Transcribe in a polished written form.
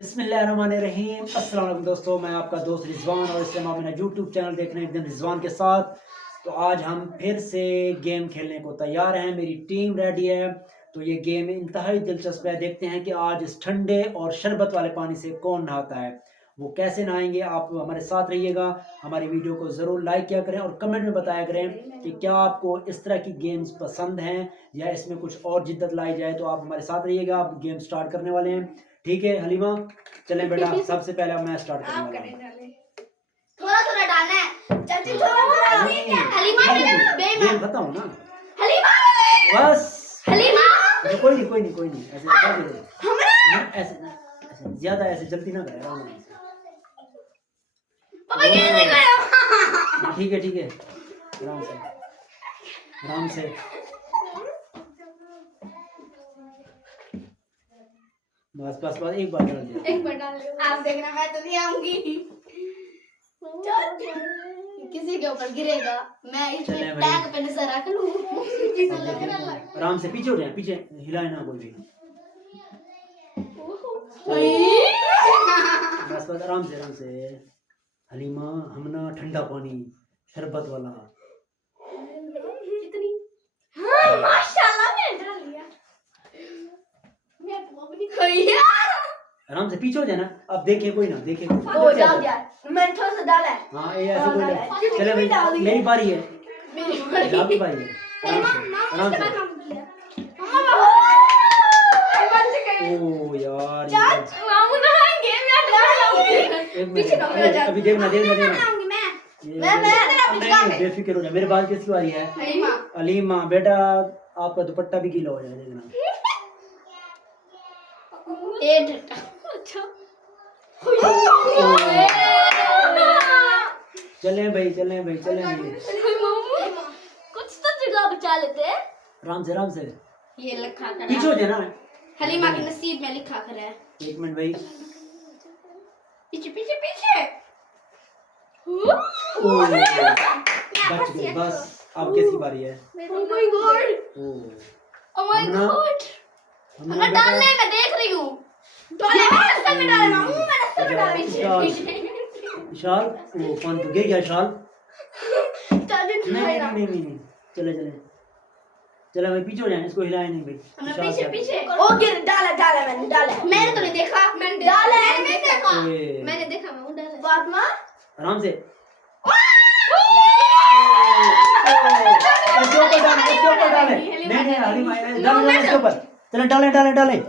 बिस्मिल्लाहिर्रहमानिर्रहीम। अस्सलाम वालेकुम दोस्तों, मैं आपका दोस्त रिजवान और इसलिए आप मेरा यूट्यूब चैनल देख रहे हैं एकदम रिजवान के साथ। तो आज हम फिर से गेम खेलने को तैयार हैं, मेरी टीम रेडी है। तो ये गेम इंतहाई दिलचस्प है। देखते हैं कि आज इस ठंडे और शरबत वाले पानी से कौन नहाता है, वो कैसे नहाएंगे। आप हमारे साथ रहिएगा, हमारी वीडियो को ज़रूर लाइक किया करें और कमेंट में बताया करें कि क्या आपको इस तरह की गेम्स पसंद हैं या इसमें कुछ और जिद्दत लाई जाए। तो आप हमारे साथ रहिएगा, आप गेम स्टार्ट करने वाले हैं। ठीक है हलीमा, चलें बेटा। सबसे पहले मैं स्टार्ट करने वाला हूं। थोड़ा थोड़ा डालना है चाची, थोड़ा थोड़ा। हलीमा गेम खत्म हो ना, हलीमा बस। हलीमा कोई नहीं ऐसे बता दे। ऐसे ज्यादा ऐसे जल्दी ना करे, आराम से। पापा ये नहीं गया। ठीक है आराम से। बस एक बार डाल दिया। एक बार डाल लो, आप देखना, मैं तो नहीं आऊंगी। किसी के ऊपर गिरेगा, मैं इस टैग पे नजर रख लूं। आराम से पीछे हो जाए, पीछे हिलाए ना कोई भी। बस आराम से। हलीमा, हम ना ठंडा पानी शरबत वाला। कितनी? हाँ माशाल्लाह, मैं डाल लिया। मैं तो अब नहीं खइया। आराम से पीछे हो जाए ना। अब देखे कोई ना देखे। ओ डाल दिया, मैं थोड़ा सा डाला है। हाँ ये ऐसे कोई नहीं। चले भाई, मेरी बारी है। आपकी बारी है। आराम से। ओ यार मामू नहाएंगे, मैं डालूंगी। पीछे ना मेरा जा। अभी देखना मैं बेफिक्र हो जाए। मेरे बाद किसकी बारी है? अलीमा बेटा, आपका दुपट्टा भी गीला हो जाए, देखना। अच्छा चलें भाई। कुछ तो जगह बचा लेते हैं। आराम से। ये लिखा कर पीछे हो जाए ना। हलीमा के नसीब में लिखा कर है। एक मिनट भाई। पीछे बच गई। बस अब किसकी बारी है? Oh my god मैं डालने में देख रही हूँ। शाल, वो कौन तो गिर गया शाल। नहीं। चले भाई, पीछे हो जाए, इसको हिलाए नहीं भाई। पीछे ओ गिर डाला मैंने तो नहीं देखा। मैंने देखा मैं डाला। फातिमा आराम से। नहीं हलीमा, इसके ऊपर। चले डालें।